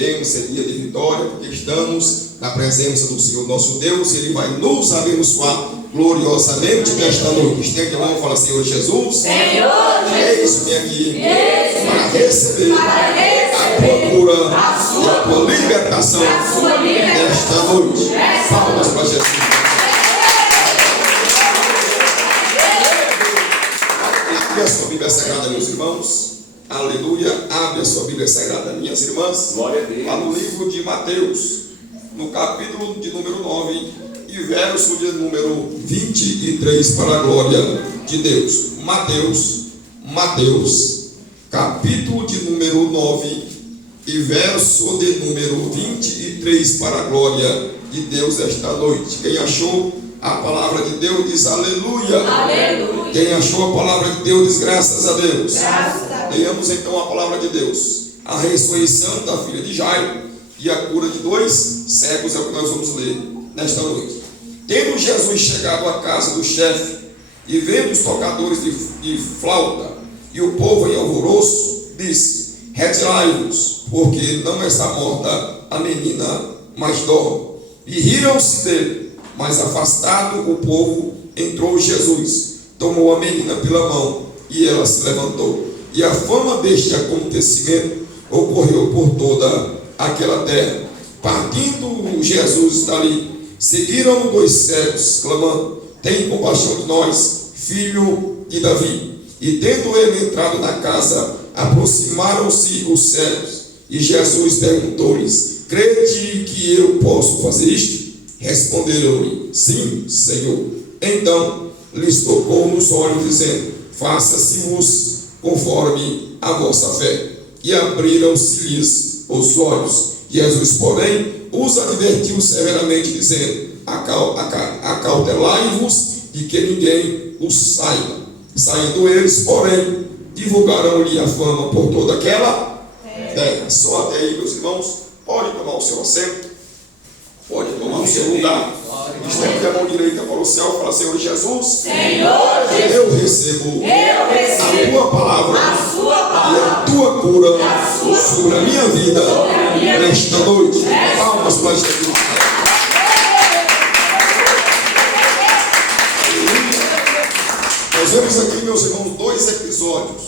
vivemos esse dia de vitória, porque estamos na presença do Senhor nosso Deus, e Ele vai nos abençoar gloriosamente nesta noite. Estende a mão e fala: Senhor Jesus, Senhor eis-me aqui para receber a tua cura e a tua libertação nesta noite. Palmas para Jesus. Abre a sua Bíblia Sagrada, meus irmãos. Aleluia. Abre a sua Bíblia Sagrada, minhas irmãs. Glória a Deus. Lá no livro de Mateus, no capítulo de número 9 e verso de número 23, para a glória de Deus. Mateus, capítulo de número 9 e verso de número 23, para a glória de Deus esta noite. Quem achou a palavra de Deus diz aleluia. Aleluia. Quem achou a palavra de Deus diz graças a Deus. Graças a Deus. Tenhamos então a palavra de Deus. A ressurreição da filha de Jairo e a cura de 2 cegos é o que nós vamos ler nesta noite. Tendo Jesus chegado à casa do chefe e vendo os tocadores de flauta e o povo em alvoroço, disse: retirai-vos, porque não está morta a menina, mas dorme. E riram-se dele. Mas afastado o povo, entrou Jesus, tomou a menina pela mão e ela se levantou. E a fama deste acontecimento ocorreu por toda aquela terra. Partindo Jesus dali, seguiram-no 2 cegos, clamando: tem compaixão de nós, filho de Davi. E tendo ele entrado na casa, aproximaram-se os cegos. E Jesus perguntou-lhes: crede que eu posso fazer isto? Responderam-lhe: sim, Senhor. Então lhes tocou nos olhos, dizendo: faça-se-vos conforme a vossa fé. E abriram-se-lhes os olhos. Jesus, porém, os advertiu severamente, dizendo: acautelai-vos de que ninguém os saiba. Saindo eles, porém, divulgaram-lhe a fama por toda aquela terra. Só até aí, meus irmãos. Pode tomar o seu assento. Pode tomar o seu lugar. Estende a mão direita para o céu. Fala: Senhor Jesus, Senhor Jesus, eu recebo a tua palavra e a tua cura sobre a minha vida nesta noite. Palmas para Jesus. Nós vemos aqui, meus irmãos, 2 episódios,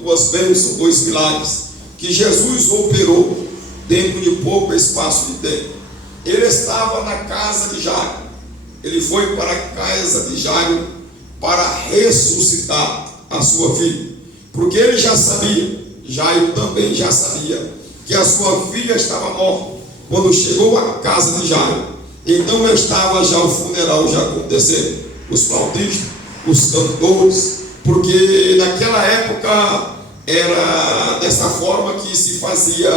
2 bênçãos, 2 milagres que Jesus operou dentro de pouco espaço de tempo. Ele estava na casa de Jairo. Ele foi para a casa de Jairo para ressuscitar a sua filha, porque ele já sabia, Jairo também já sabia, que a sua filha estava morta quando chegou à casa de Jairo. Então estava já o funeral já acontecendo, os flautistas, os cantores, porque naquela época era dessa forma que se fazia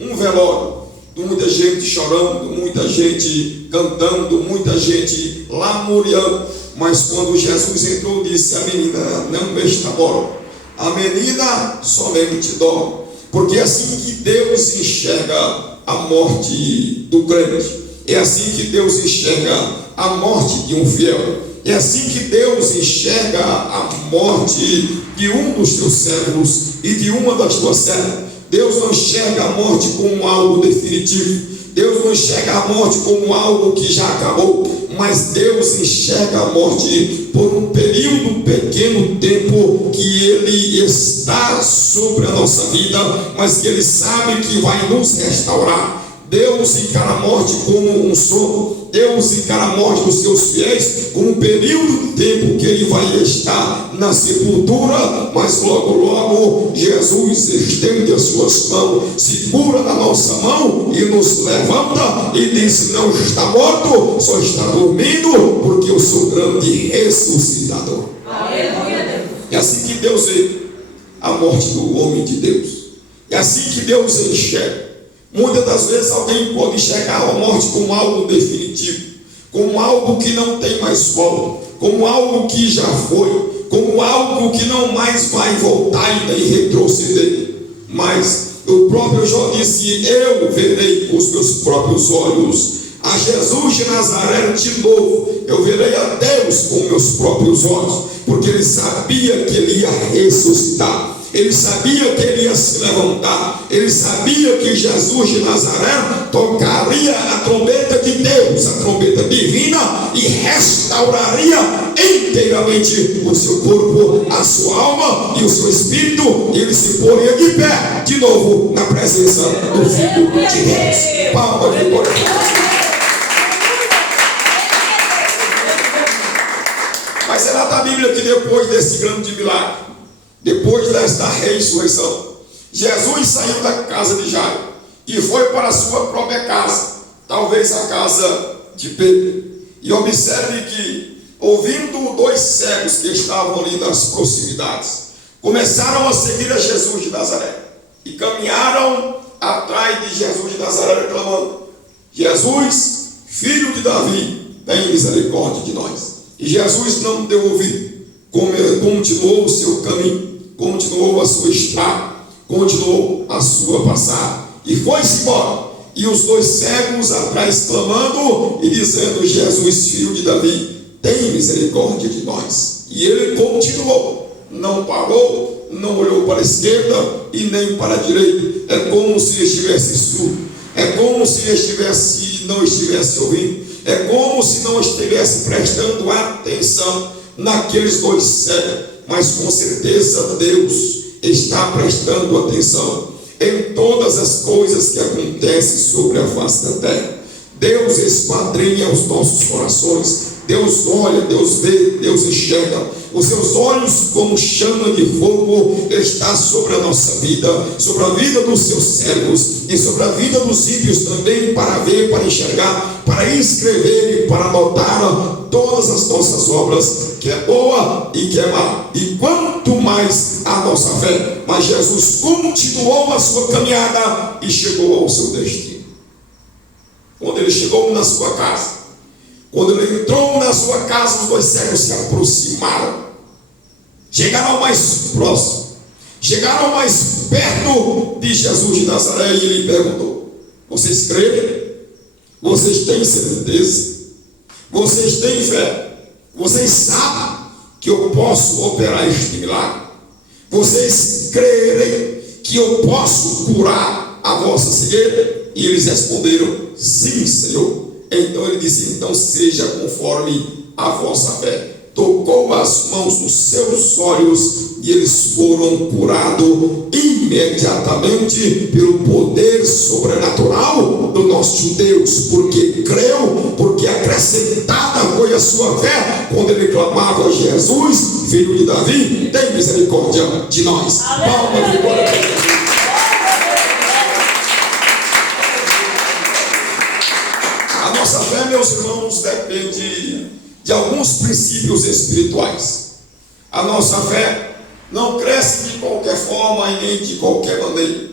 um velório. Muita gente chorando, muita gente cantando, muita gente lamuriando. Mas quando Jesus entrou, disse: a menina não está morta, a menina somente dorme. Porque é assim que Deus enxerga a morte do crente, é assim que Deus enxerga a morte de um fiel, é assim que Deus enxerga a morte de um dos teus servos e de uma das tuas servas. Deus não enxerga a morte como algo definitivo. Deus não enxerga a morte como algo que já acabou. Mas Deus enxerga a morte por um período, pequeno tempo que Ele está sobre a nossa vida, mas que Ele sabe que vai nos restaurar. Deus encara a morte como um sono. Deus encara a morte dos seus fiéis como um período de tempo que ele vai estar na sepultura, mas logo Jesus estende as suas mãos, segura na nossa mão e nos levanta e diz: não está morto, só está dormindo, porque eu sou grande ressuscitador. Aleluia, Deus. É assim que Deus vê a morte do homem de Deus. É assim que Deus enxerga. Muitas das vezes alguém pode enxergar a morte como algo definitivo, como algo que não tem mais volta, como algo que já foi, como algo que não mais vai voltar e nem retroceder. Mas o próprio Jó disse: eu verei com os meus próprios olhos a Jesus de Nazaré de novo. Eu verei a Deus com meus próprios olhos, porque ele sabia que ele ia ressuscitar. ele sabia que ele ia se levantar, ele sabia que Jesus de Nazaré tocaria a trombeta de Deus, a trombeta divina, e restauraria inteiramente o seu corpo, a sua alma e o seu espírito, e ele se poria de pé de novo na presença do Filho de Deus. Palma de glória. Mas relata a Bíblia que depois desse grande milagre, depois desta ressurreição, Jesus saiu da casa de Jairo e foi para a sua própria casa, talvez a casa de Pedro. E observe que, ouvindo dois cegos que estavam ali nas proximidades, começaram a seguir a Jesus de Nazaré e caminharam atrás de Jesus de Nazaré, reclamando: Jesus, filho de Davi, tem misericórdia de nós. E Jesus não deu ouvido, continuou o seu caminho, continuou a sua estrada, continuou a sua passada, e foi-se embora. E os dois cegos atrás clamando e dizendo: Jesus, filho de Davi, tem misericórdia de nós. E ele continuou, não parou, não olhou para a esquerda e nem para a direita. É como se estivesse surdo, é como se não estivesse ouvindo, é como se não estivesse prestando atenção naqueles dois cegos. Mas com certeza Deus está prestando atenção em todas as coisas que acontecem sobre a face da terra. Deus esquadrinha os nossos corações. Deus olha, Deus vê, Deus enxerga. Os seus olhos, como chama de fogo, está sobre a nossa vida, sobre a vida dos seus servos e sobre a vida dos ímpios também, para ver, para enxergar, para escrever e para anotar todas as nossas obras, que é boa e que é má. E quanto mais a nossa fé. Mas Jesus continuou a sua caminhada e chegou ao seu destino. Quando ele chegou na sua casa, quando ele entrou na sua casa, os dois cegos se aproximaram, chegaram ao mais próximo, chegaram ao mais perto de Jesus de Nazaré, e ele perguntou: vocês creem? Vocês têm certeza? Vocês têm fé? Vocês sabem que eu posso operar este milagre? Vocês crerem que eu posso curar a vossa cegueira? E eles responderam: sim, Senhor. Então ele disse: então seja conforme a vossa fé. Tocou as mãos nos seus olhos e eles foram curados imediatamente pelo poder sobrenatural do nosso Deus, porque creu, porque acrescentada foi a sua fé quando ele clamava: Jesus, filho de Davi, tem misericórdia de nós. Palma de glória. A nossa fé, meus irmãos, depende de alguns princípios espirituais. A nossa fé não cresce de qualquer forma e nem de qualquer maneira.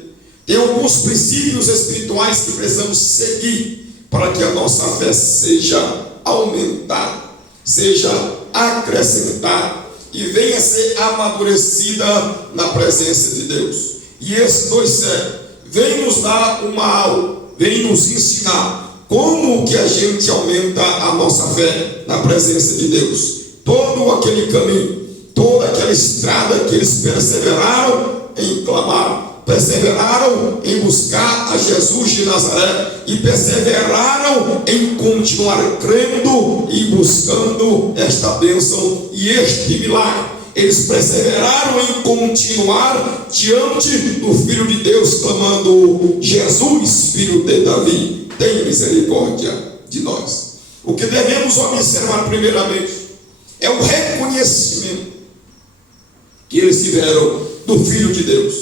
Tem alguns princípios espirituais que precisamos seguir para que a nossa fé seja aumentada, seja acrescentada e venha a ser amadurecida na presença de Deus. E esses dois cegos vêm nos dar uma aula, vêm nos ensinar como que a gente aumenta a nossa fé na presença de Deus. Todo aquele caminho, toda aquela estrada que eles perseveraram em clamar, perseveraram em buscar a Jesus de Nazaré e perseveraram em continuar crendo e buscando esta bênção e este milagre. Eles perseveraram em continuar diante do Filho de Deus, clamando: Jesus, filho de Davi, tem misericórdia de nós. O que devemos observar primeiramente é o reconhecimento que eles tiveram do Filho de Deus.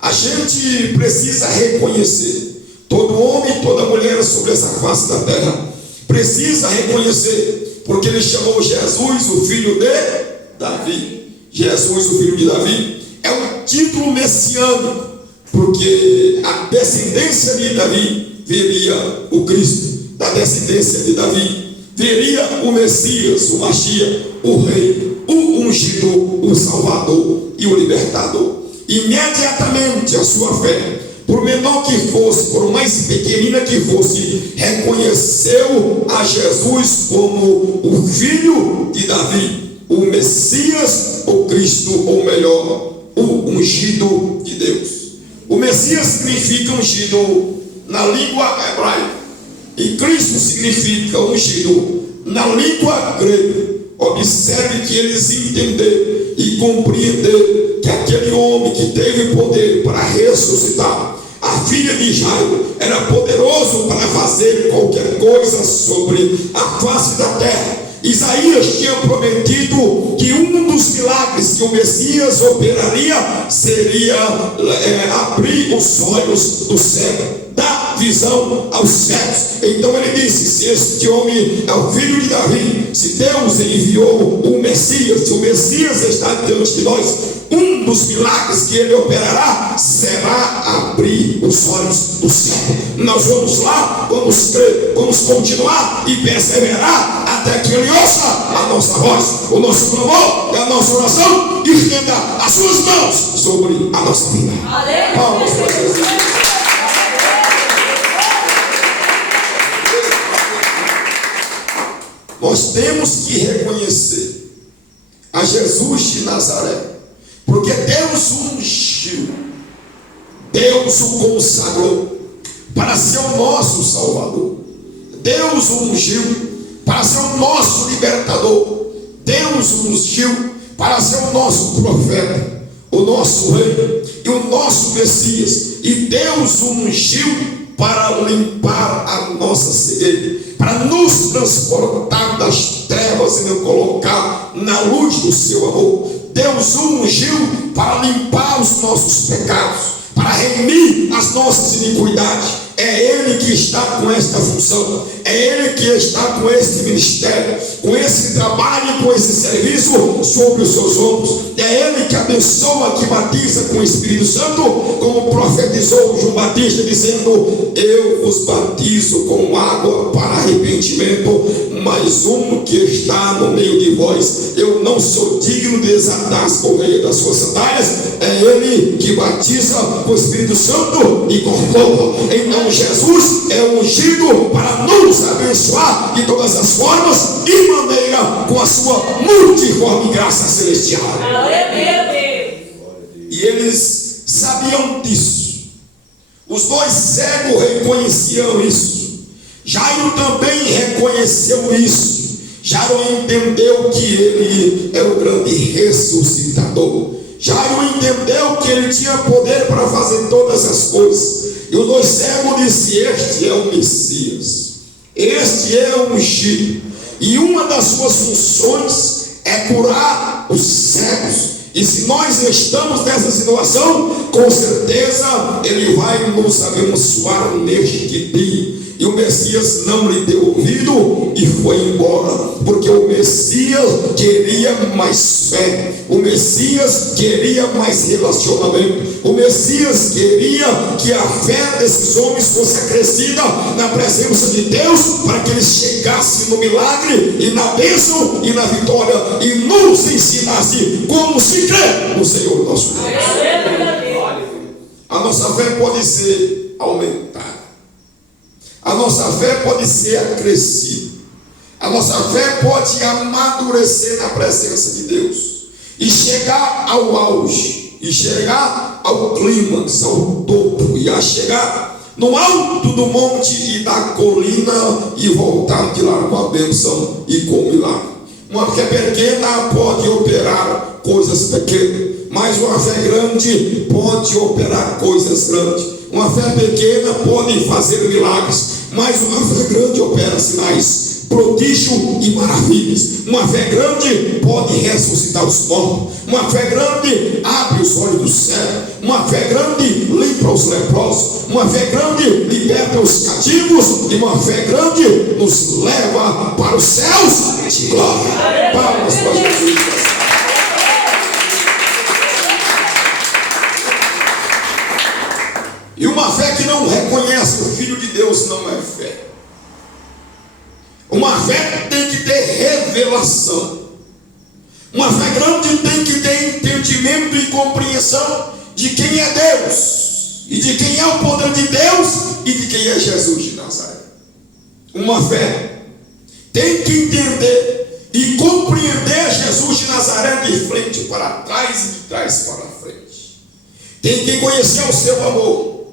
A gente precisa reconhecer, todo homem e toda mulher sobre essa face da terra precisa reconhecer, porque ele chamou Jesus o filho de Davi. Jesus, o filho de Davi, é um título messiânico, porque a descendência de Davi veria o Cristo, da descendência de Davi veria o Messias, o Machia, o Rei, o ungido, o Salvador e o Libertador. Imediatamente a sua fé, por menor que fosse, por mais pequenina que fosse, reconheceu a Jesus como o filho de Davi, o Messias, o Cristo, ou melhor, o ungido de Deus. O Messias significa ungido na língua hebraica, e Cristo significa ungido na língua grega. Observe que eles entenderam e compreenderam que aquele homem que teve poder para ressuscitar a filha de Jairo era poderoso para fazer qualquer coisa sobre a face da terra. Isaías tinha prometido que um dos milagres que o Messias operaria seria abrir os olhos do cego, dar visão aos cegos. Então ele disse: se este homem é o filho de Davi, se Deus enviou o Messias, se o Messias está diante de nós, um dos milagres que ele operará será abrir os olhos do cego. Nós vamos lá, vamos crer, vamos continuar e perseverar até que ele ouça a nossa voz, o nosso clamor e a nossa oração, e estenda as suas mãos sobre a nossa vida. Palmas para Jesus. Nós temos que reconhecer a Jesus de Nazaré, porque Deus o ungiu, Deus o consagrou para ser o nosso Salvador. Deus o ungiu para ser o nosso libertador. Deus o ungiu para ser o nosso profeta, o nosso rei e o nosso Messias. E Deus o ungiu para limpar a nossa cegueira, para nos transportar das trevas e nos colocar na luz do seu amor. Deus o ungiu para limpar os nossos pecados, para remir as nossas iniquidades. É Ele que está com esta função, é Ele que está com este ministério, com esse trabalho, com esse serviço sobre os seus ombros. É Ele que abençoa, que batiza com o Espírito Santo, como profetizou João Batista, dizendo: eu vos batizo com água para arrependimento, mas um que está no meio de vós, eu não sou digno de desatar as correias das suas sandálias. É Ele que batiza com o Espírito Santo e com fogo. Então Jesus é ungido para nos abençoar de todas as formas e maneira, com a sua multiforme graça celestial. E eles sabiam disso. Os dois cegos reconheciam isso. Jairo também reconheceu isso. Jairo entendeu que ele é o grande ressuscitador. Jairo entendeu que ele tinha poder para fazer todas as coisas. E os dois cegos disseram: este é o Messias, este é o ungido. E uma das suas funções é curar os cegos. E se nós estamos nessa situação, com certeza Ele vai nos abençoar neste dia. E o Messias não lhe deu ouvido e foi embora, porque o Messias queria mais fé, o Messias queria mais relacionamento, o Messias queria que a fé desses homens fosse acrescida na presença de Deus, para que eles chegassem no milagre e na bênção e na vitória, e nos ensinasse como se crê no Senhor nosso Deus. A nossa fé pode ser aumentada, a nossa fé pode ser acrescida, a nossa fé pode amadurecer na presença de Deus e chegar ao auge, e chegar ao clímax, ao topo, e a chegar no alto do monte e da colina e voltar de lá com a bênção e com o milagre. Uma fé pequena pode operar coisas pequenas, mas uma fé grande pode operar coisas grandes. Uma fé pequena pode fazer milagres, mas uma fé grande opera sinais, prodígio e maravilhas. Uma fé grande pode ressuscitar os mortos. Uma fé grande abre os olhos do céu. Uma fé grande limpa os leprosos. Uma fé grande liberta os cativos. E uma fé grande nos leva para os céus de glória. Palmas para Jesus. E uma fé que não reconhece o Filho de Deus não é fé. Uma fé tem que ter revelação. Uma fé grande tem que ter entendimento e compreensão de quem é Deus, e de quem é o poder de Deus, e de quem é Jesus de Nazaré. Uma fé tem que entender e compreender Jesus de Nazaré de frente para trás e de trás para frente. tem que conhecer o seu amor,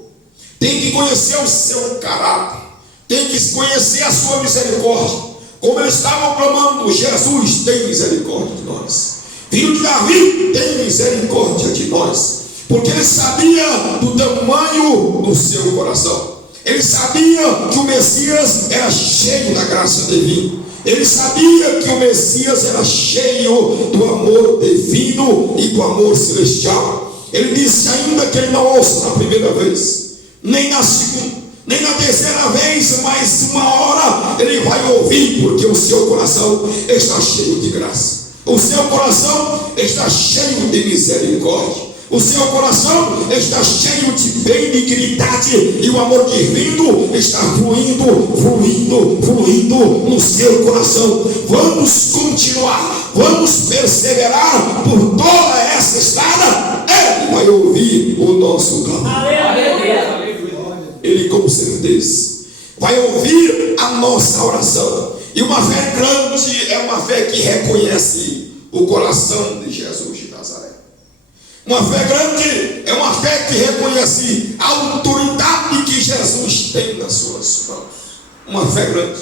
tem que conhecer o seu caráter, tem que conhecer a sua misericórdia. Como eles estavam clamando: Jesus, tem misericórdia de nós. Filho de Davi, tem misericórdia de nós. Porque ele sabia do tamanho do seu coração. Ele sabia que o Messias era cheio da graça divina. Ele sabia que o Messias era cheio do amor divino e do amor celestial. Ele disse ainda que ele não ouça na primeira vez, nem na segunda, nem na terceira vez, mas uma hora ele vai ouvir, porque o seu coração está cheio de graça. O seu coração está cheio de misericórdia. O seu coração está cheio de benignidade, e o amor divino está fluindo no seu coração. Vamos continuar, vamos perseverar por toda essa estrada. Ele vai ouvir o nosso clamor. Ele com certeza vai ouvir a nossa oração. E uma fé grande é uma fé que reconhece o coração de Jesus de Nazaré. Uma fé grande é uma fé que reconhece a autoridade que Jesus tem nas suas mãos. Uma fé grande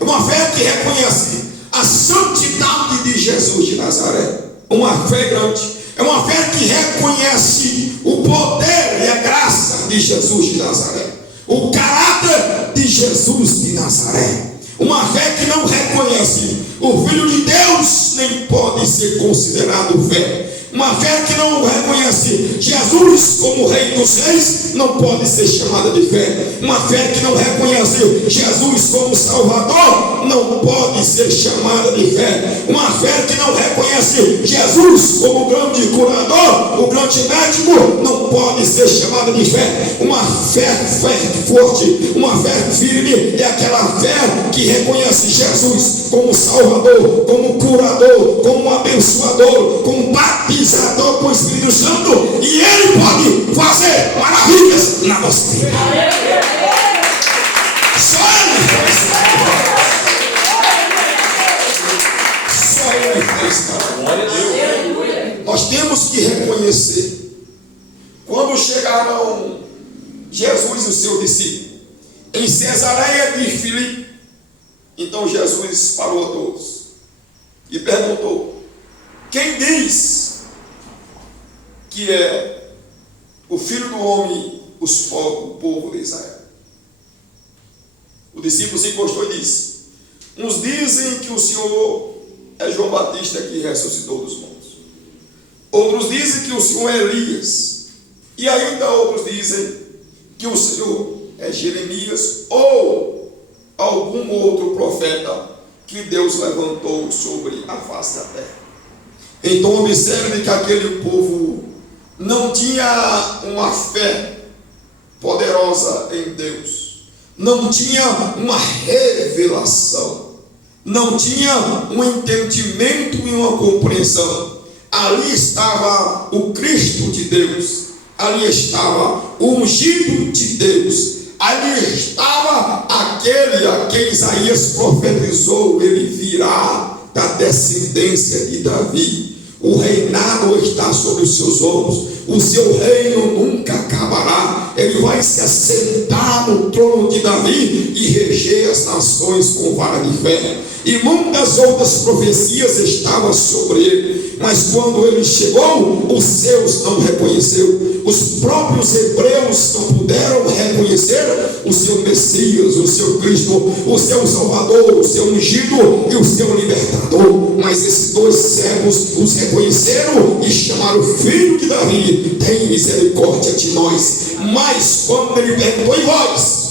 é uma fé que reconhece a santidade de Jesus de Nazaré. Uma fé grande é uma fé que reconhece o poder e a graça de Jesus de Nazaré, o caráter de Jesus de Nazaré. Uma fé que não reconhece o Filho de Deus nem pode ser considerado fé. Uma fé que não reconhece Jesus como Rei dos Reis não pode ser chamada de fé. Uma fé que não reconhece Jesus como Salvador não pode ser chamada de fé. Uma fé que não reconhece Jesus como grande curador, o grande médico, não pode ser chamada de fé. Uma fé forte, uma fé firme é aquela fé que reconhece Jesus como Salvador, como curador, como abençoador, como batizador com o Espírito Santo, e Ele pode fazer maravilhas na nossa vida. Só Ele faz. Só Ele faz. Nós temos que reconhecer. Quando chegaram Jesus e o seu discípulo em Cesareia de Filipe, então Jesus parou a todos e perguntou: quem diz que é o Filho do Homem, o povo de Israel? O discípulo se encostou e disse: uns dizem que o Senhor é João Batista que ressuscitou dos mortos, outros dizem que o Senhor é Elias, e ainda outros dizem que o Senhor é Jeremias ou algum outro profeta que Deus levantou sobre a face da terra. Então observe que aquele povo não tinha uma fé poderosa em Deus, não tinha uma revelação, não tinha um entendimento e uma compreensão. Ali estava o Cristo de Deus, ali estava o ungido de Deus, ali estava aquele a quem Isaías profetizou: ele virá da descendência de Davi. O reinado está sobre os seus ombros, o seu reino nunca acabará. Ele vai se assentar no trono de Davi e reger as nações com vara de ferro. E muitas outras profecias estavam sobre ele, mas quando ele chegou, os seus não reconheceu. Os próprios hebreus não puderam reconhecer o seu Messias, o seu Cristo, o seu Salvador, o seu ungido e o seu libertador. Mas esses dois servos os reconheceram e chamaram: Filho de Davi, tem misericórdia de nós. Mas quando ele perguntou: e vós?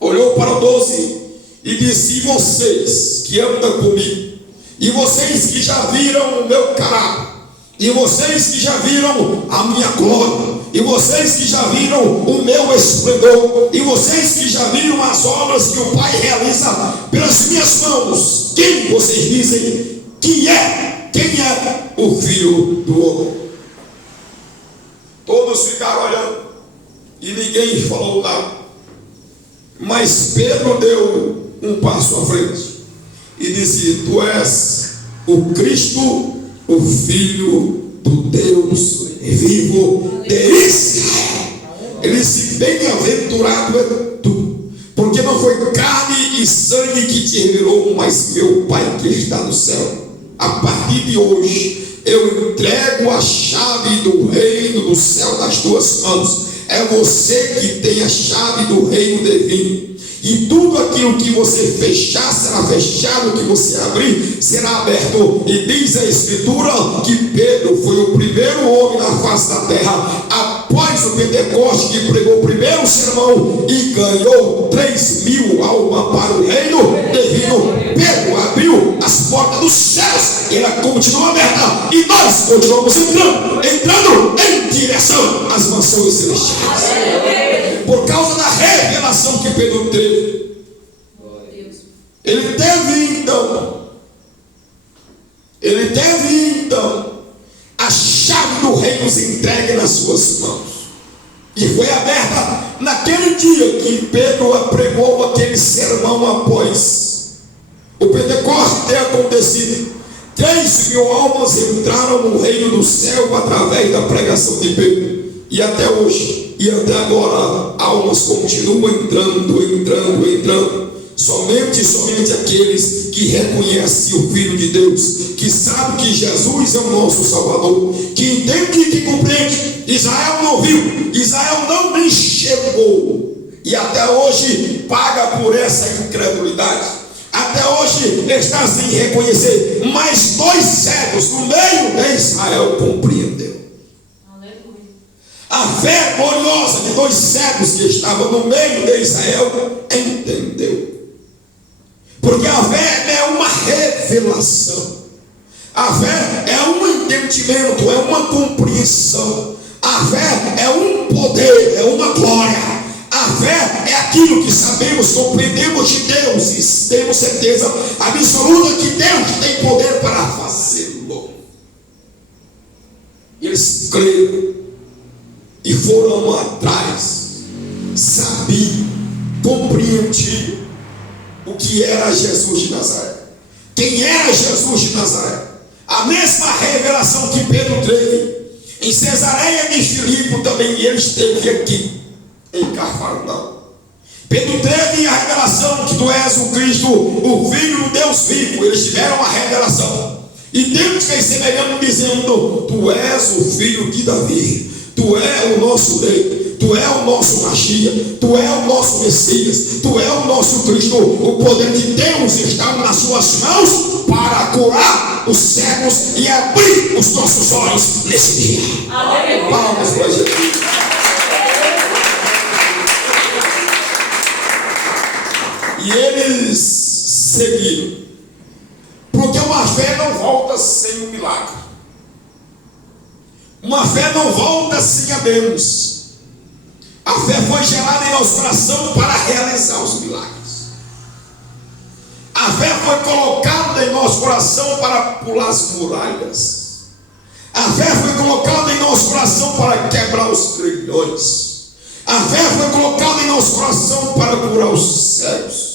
Olhou para 12 e disse: e vocês que andam comigo, e vocês que já viram o meu caráter, e vocês que já viram a minha glória, e vocês que já viram o meu esplendor, e vocês que já viram as obras que o Pai realiza pelas minhas mãos, quem vocês dizem que é? Quem é o Filho do Homem? Todos ficaram olhando e ninguém falou nada. Mas Pedro deu um passo à frente e disse: tu és o Cristo, o Filho do Deus vivo de Israel. Ele disse: bem-aventurado é tu, porque não foi carne e sangue que te revelou, mas meu Pai que está no céu. A partir de hoje eu entrego a chave do reino do céu nas tuas mãos. É você que tem a chave do reino divino. E tudo aquilo que você fechar será fechado, o que você abrir será aberto. E diz a Escritura que Pedro foi o primeiro homem na face da terra, após o Pentecoste, que pregou o primeiro sermão e ganhou 3.000 almas para o reino divino. Pedro abriu as portas dos céus, ela continua aberta, e nós continuamos entrando em direção às mansões celestiais. Por causa da revelação que Pedro teve. Ele teve então a chave do reino entregue nas suas mãos. E foi aberta naquele dia que Pedro pregou aquele sermão após o Pentecoste ter acontecido. 3.000 almas entraram no reino do céu através da pregação de Pedro. E até hoje, e até agora, almas continuam entrando. Somente aqueles que reconhecem o Filho de Deus, que sabem que Jesus é o nosso Salvador, que entende e que compreende. Israel não viu, Israel não enxergou, e até hoje paga por essa incredulidade. Até hoje está sem reconhecer, mas 2 cegos no meio de Israel compreendeu. A fé gloriosa de 2 cegos que estavam no meio de Israel entendeu. Porque a fé é uma revelação. A fé é um entendimento, é uma compreensão. A fé é um poder, é uma glória. A fé é aquilo que sabemos, compreendemos de Deus e temos certeza absoluta que Deus tem poder para fazê-lo. Eles creram e foram atrás, sabiam, compreendiam o que era Jesus de Nazaré. Quem era Jesus de Nazaré? A mesma revelação que Pedro teve em Cesareia de Filipe, também ele esteve aqui em Cafarnaum. Pedro teve a revelação que tu és o Cristo, o Filho do Deus vivo. Eles tiveram a revelação. E Deus fez semelhante, dizendo: tu és o filho de Davi, tu és o nosso rei, tu és o nosso Mashiach, tu és o nosso Messias, tu és o nosso Cristo. O poder de Deus está nas suas mãos para curar os cegos e abrir os nossos olhos nesse dia. Amém. Palmas para Jesus. E eles seguiram, porque uma fé não volta sem um milagre. Uma fé não volta sem a Deus. A fé foi gerada em nosso coração para realizar os milagres. A fé foi colocada em nosso coração para pular as muralhas. A fé foi colocada em nosso coração para quebrar os grilhões. A fé foi colocada em nosso coração para curar os cegos,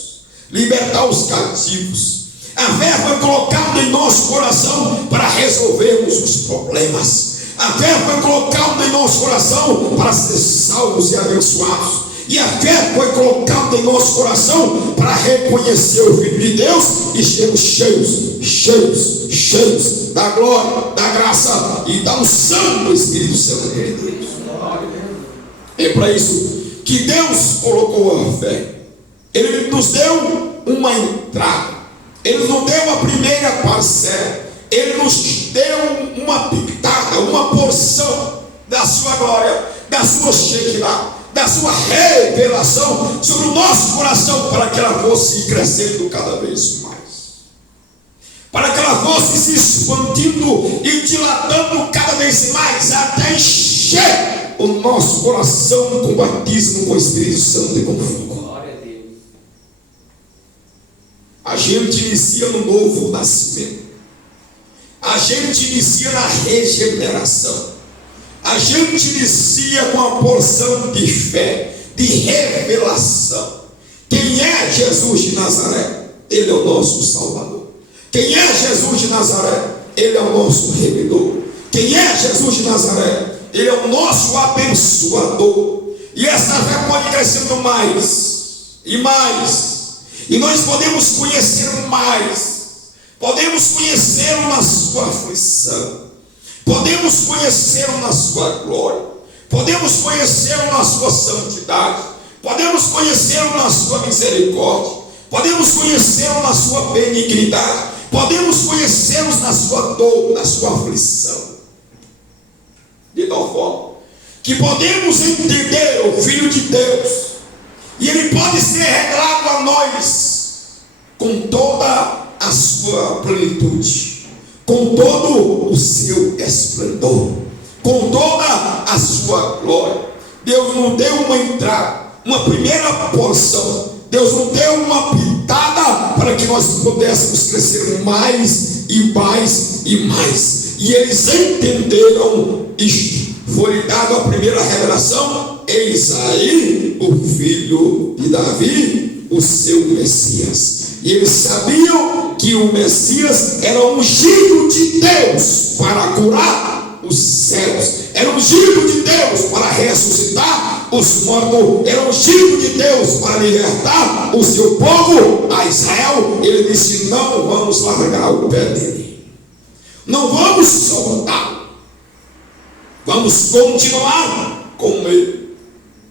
libertar os cativos. A fé foi colocada em nosso coração para resolvermos os problemas. A fé foi colocada em nosso coração para ser salvos e abençoados. E a fé foi colocada em nosso coração para reconhecer o Filho de Deus e sermos cheios da glória, da graça e da unção do Espírito Santo de Deus. É para isso que Deus colocou a fé. Ele nos deu uma entrada. Ele nos deu a primeira parcela. Ele nos deu uma pitada, uma porção da sua glória, da sua Shekinah, da sua revelação sobre o nosso coração, para que ela fosse crescendo cada vez mais, para que ela fosse se expandindo e dilatando cada vez mais, até encher o nosso coração com batismo com o Espírito Santo e com fogo. A gente inicia no novo nascimento. A gente inicia na regeneração. A gente inicia com a porção de fé, de revelação. Quem é Jesus de Nazaré? Ele é o nosso Salvador. Quem é Jesus de Nazaré? Ele é o nosso Remedor. Quem é Jesus de Nazaré? Ele é o nosso abençoador. E essa fé pode crescendo mais e mais. E nós podemos conhecer mais. Podemos conhecê-lo na sua aflição. Podemos conhecê-lo na sua glória. Podemos conhecê-lo na sua santidade. Podemos conhecê-lo na sua misericórdia. Podemos conhecê-lo na sua benignidade. Podemos conhecê-lo na sua dor, na sua aflição. De tal forma que podemos entender o Filho de Deus, e ele pode ser revelado a nós com toda a sua plenitude, com todo o seu esplendor, com toda a sua glória. Deus não deu uma entrada, uma primeira porção. Deus não deu uma pitada para que nós pudéssemos crescer mais e mais e mais. E eles entenderam isto. Foi dada a primeira revelação: eis aí o filho de Davi, o seu Messias. E eles sabiam que o Messias era ungido de Deus para curar os cegos, era ungido de Deus para ressuscitar os mortos, era ungido de Deus para libertar o seu povo, a Israel. Ele disse: não vamos largar o pé dele, não vamos soltá-lo, vamos continuar com ele.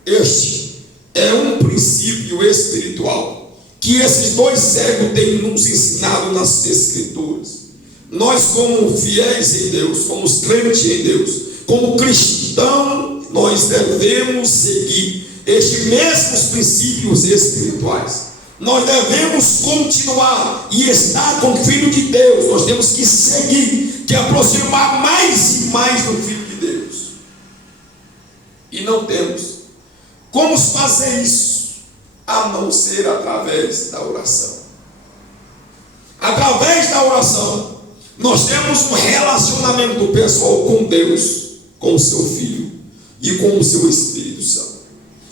Este é um princípio espiritual que esses dois cegos têm nos ensinado nas Escrituras. Nós, como fiéis em Deus, como crentes em Deus, como cristãos, nós devemos seguir estes mesmos princípios espirituais. Nós devemos continuar e estar com o Filho de Deus. Nós temos que seguir, que aproximar mais e mais do Filho de Deus. E não temos como fazer isso a não ser através da oração. Através da oração, nós temos um relacionamento pessoal com Deus, com o seu Filho e com o seu Espírito Santo.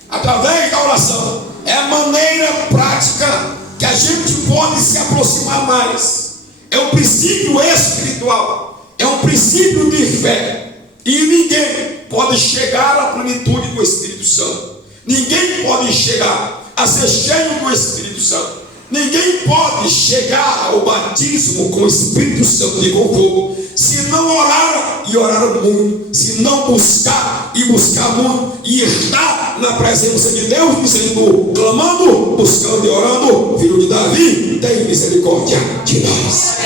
Através da oração é a maneira prática que a gente pode se aproximar mais. É um princípio espiritual, é um princípio de fé. E ninguém pode chegar à plenitude do Espírito Santo. Ninguém pode chegar a ser cheio do Espírito Santo. Ninguém pode chegar ao batismo com o Espírito Santo de fogo se não orar e orar muito, se não buscar e buscar muito, e estar na presença de Deus, dizendo, clamando, buscando e orando: Filho de Davi, tem misericórdia de nós.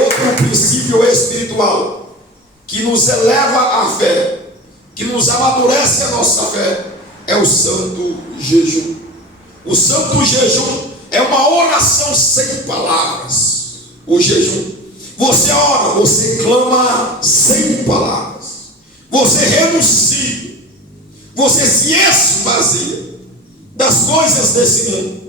Outro princípio espiritual que nos eleva à fé, que nos amadurece a nossa fé, é o santo jejum. O santo jejum é uma oração sem palavras. O jejum, você ora, você clama sem palavras, você renuncia, você se esvazia das coisas desse mundo,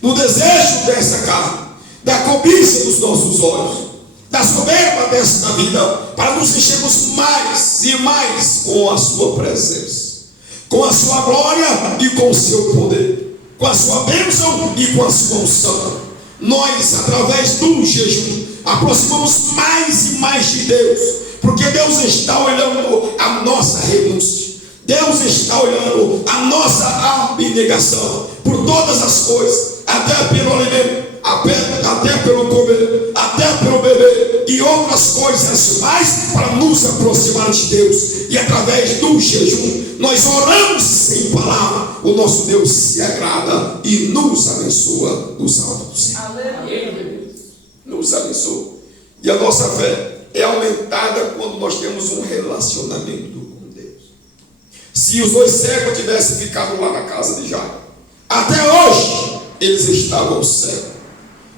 do desejo dessa carne, da cobiça dos nossos olhos, da soberba desta vida, para nos enchermos mais e mais com a sua presença, com a sua glória e com o seu poder, com a sua bênção e com a sua unção. Nós, através do jejum, aproximamos mais e mais de Deus, porque Deus está olhando a nossa renúncia, Deus está olhando a nossa abnegação por todas as coisas, até pelo alimento, até pelo comer, até pelo beber e outras coisas mais, para nos aproximar de Deus. E através do jejum nós oramos sem palavra. O nosso Deus se agrada e nos abençoa dos altos do céu. Nos abençoa. E a nossa fé é aumentada quando nós temos um relacionamento com Deus. Se os dois cegos tivessem ficado lá na casa de Jairo, até hoje eles estavam cegos,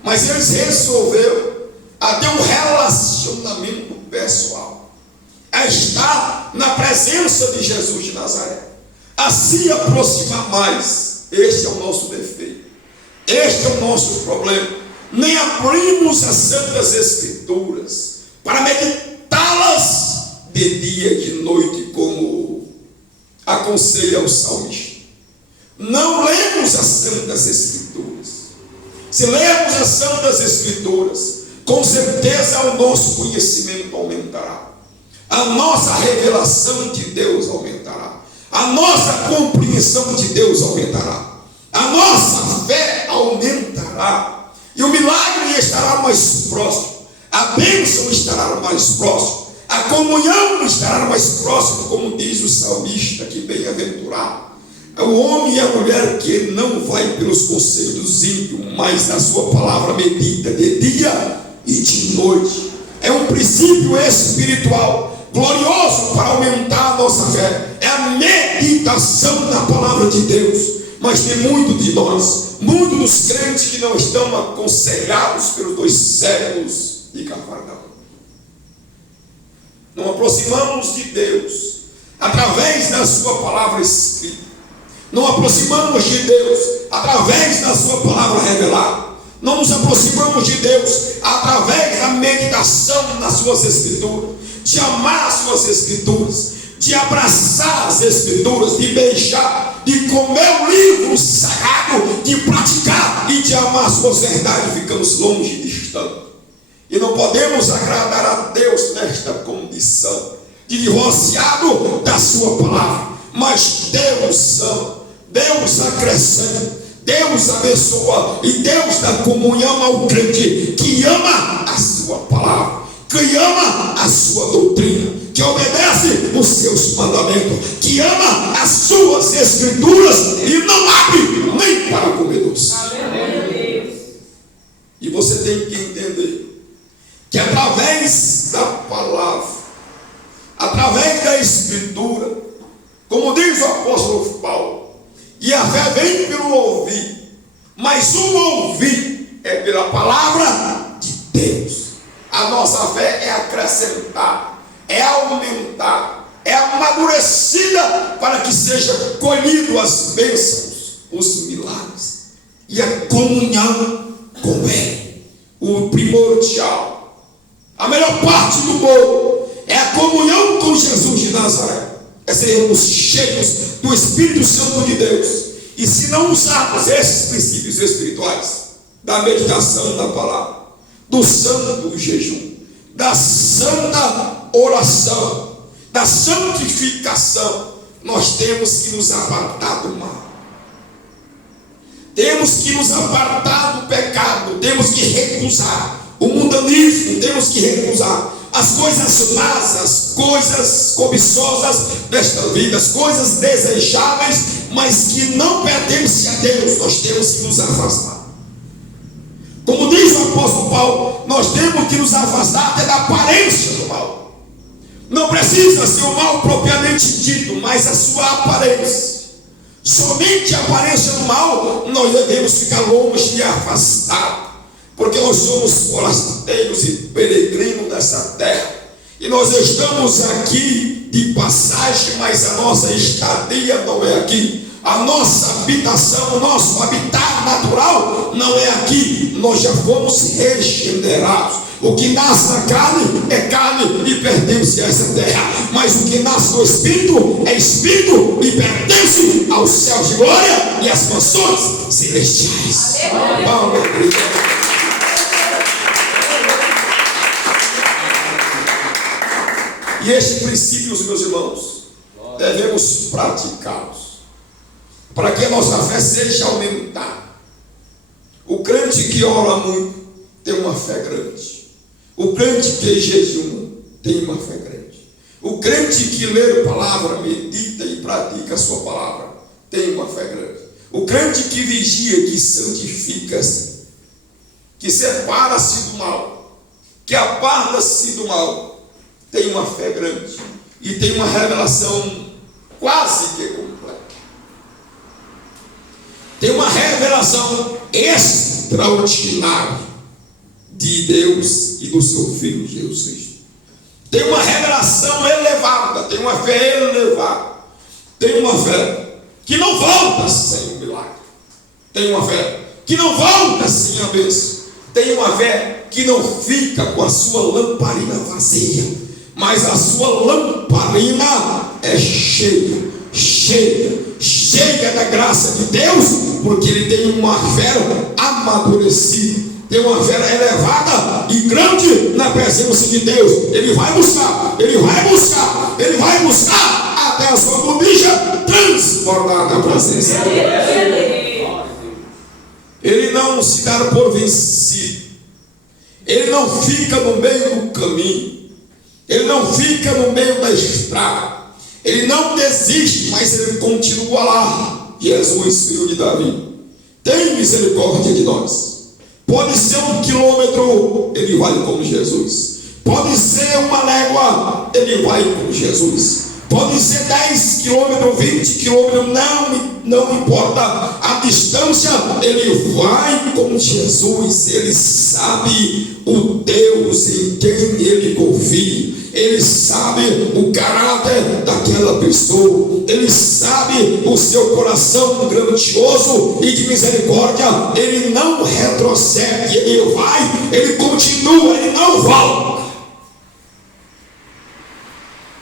mas eles resolveram a ter um relacionamento pessoal, a estar na presença de Jesus de Nazaré, a se aproximar mais. Este é o nosso defeito, este é o nosso problema. Nem abrimos as Santas Escrituras para meditá-las de dia e de noite, como aconselha o salmista. Não lemos as Santas Escrituras, Se lermos as Santas Escrituras, com certeza o nosso conhecimento aumentará. A nossa revelação de Deus aumentará. A nossa compreensão de Deus aumentará. A nossa fé aumentará. E o milagre estará mais próximo. A bênção estará mais próximo. A comunhão estará mais próximo, como diz o salmista, que bem-aventurado é o homem e a mulher que não vai pelos conselhos dos ímpios, mas na sua palavra medita de dia e de noite. É um princípio espiritual glorioso para aumentar a nossa fé. É a meditação na palavra de Deus. Mas tem muito de nós, muitos dos crentes que não estão aconselhados pelos 2 séculos de Cafarnaum. Não aproximamos de Deus através da sua palavra escrita. Não aproximamos de Deus através da sua palavra revelada. Não nos aproximamos de Deus através da meditação nas suas escrituras, de amar as suas escrituras, de abraçar as escrituras, de beijar, de comer o livro sagrado, de praticar e de amar as suas verdades. Ficamos longe e distantes. E não podemos agradar a Deus nesta condição de divorciado da sua palavra. Mas Deus ama, Deus acrescenta, Deus abençoa, e Deus dá comunhão ao crente que ama a sua palavra, que ama a sua doutrina, que obedece os seus mandamentos, que ama as suas escrituras e não abre nem para comer doce. E você tem que entender que através da palavra, através da escritura, como diz o apóstolo Paulo, e a fé vem pelo ouvir, mas o ouvir é pela palavra de Deus. A nossa fé é acrescentada, é aumentada, é amadurecida para que seja colhido as bênçãos, os milagres e a comunhão com Ele. O primordial, a melhor parte do bolo é a comunhão com Jesus de Nazaré. É sermos cheios do Espírito Santo de Deus. E se não usarmos esses princípios espirituais, da meditação da palavra, do santo jejum, da santa oração, da santificação, nós temos que nos apartar do mal. Temos que nos apartar do pecado, temos que recusar o mundanismo, temos que recusar as coisas más, as coisas cobiçosas desta vida, as coisas desejáveis, mas que não pertencem a Deus. Nós temos que nos afastar. Como diz o apóstolo Paulo, nós temos que nos afastar até da aparência do mal. Não precisa ser o mal propriamente dito, mas a sua aparência. Somente a aparência do mal nós devemos ficar longe e afastados, porque nós somos forasteiros e peregrinos nessa terra, e nós estamos aqui de passagem, mas a nossa estadia não é aqui. A nossa habitação, o nosso habitat natural não é aqui. Nós já fomos regenerados. O que nasce na carne é carne e pertence a essa terra, mas o que nasce do Espírito é Espírito e pertence aos céus de glória e às mansões celestiais. Aleluia. E estes princípios, meus irmãos, devemos praticá-los para que a nossa fé seja aumentada. O crente que ora muito tem uma fé grande. O crente que jejuma tem uma fé grande. O crente que lê a palavra, medita e pratica a sua palavra tem uma fé grande. O crente que vigia, que santifica-se, que separa-se do mal, que aparta-se do mal, tem uma fé grande e tem uma revelação quase que completa. Tem uma revelação extraordinária de Deus e do seu Filho Jesus Cristo. Tem uma revelação elevada, tem uma fé elevada, tem uma fé que não volta sem o milagre, tem uma fé que não volta sem a bênção, tem uma fé que não fica com a sua lamparina vazia, mas a sua lamparina é cheia graça de Deus, porque ele tem uma fé amadurecida, tem uma fé elevada e grande na presença de Deus. Ele vai buscar, ele vai buscar, ele vai buscar até a sua bobicha transbordar na presença de Deus. Ele não se dá por vencido, ele não fica no meio do caminho, ele não fica no meio da estrada, ele não desiste, mas ele continua lá. Jesus, filho de Davi, tem misericórdia de nós. Pode ser 1 quilômetro, ele vai com Jesus. Pode ser uma légua, ele vai com Jesus. Pode ser 10 quilômetros, 20 quilômetros, não importa a distância, ele vai com Jesus. Ele sabe o Deus em quem ele confia, ele sabe o caráter daquela pessoa, ele sabe o seu coração grandioso e de misericórdia. Ele não retrocede, ele vai, ele continua, ele não volta.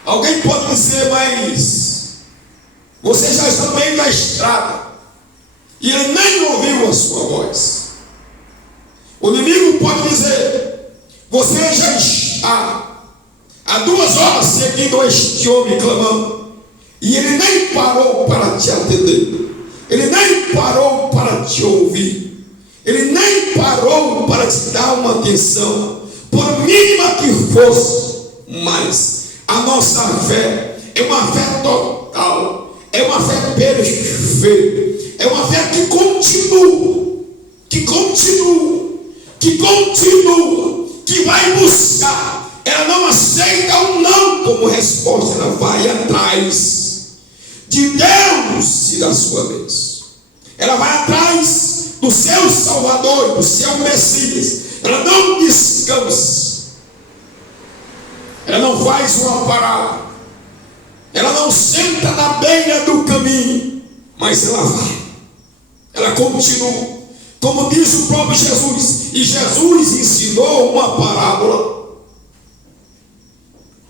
Alguém pode dizer, mas você já está no meio da estrada e ele nem ouviu a sua voz. O inimigo pode dizer, você já está há 2 horas seguindo este homem clamando e ele nem parou para te atender, ele nem parou para te ouvir, ele nem parou para te dar uma atenção, por mínima que fosse. Mas a nossa fé é uma fé total, é uma fé perfeita, é uma fé que continua, que vai buscar. Ela não aceita um não como resposta, ela vai atrás de Deus e da sua vez. Ela vai atrás do seu Salvador, do seu Messias. Ela não descansa. Ela não faz uma parada, ela não senta na beira do caminho, mas ela vai, ela continua, como diz o próprio Jesus. E Jesus ensinou uma parábola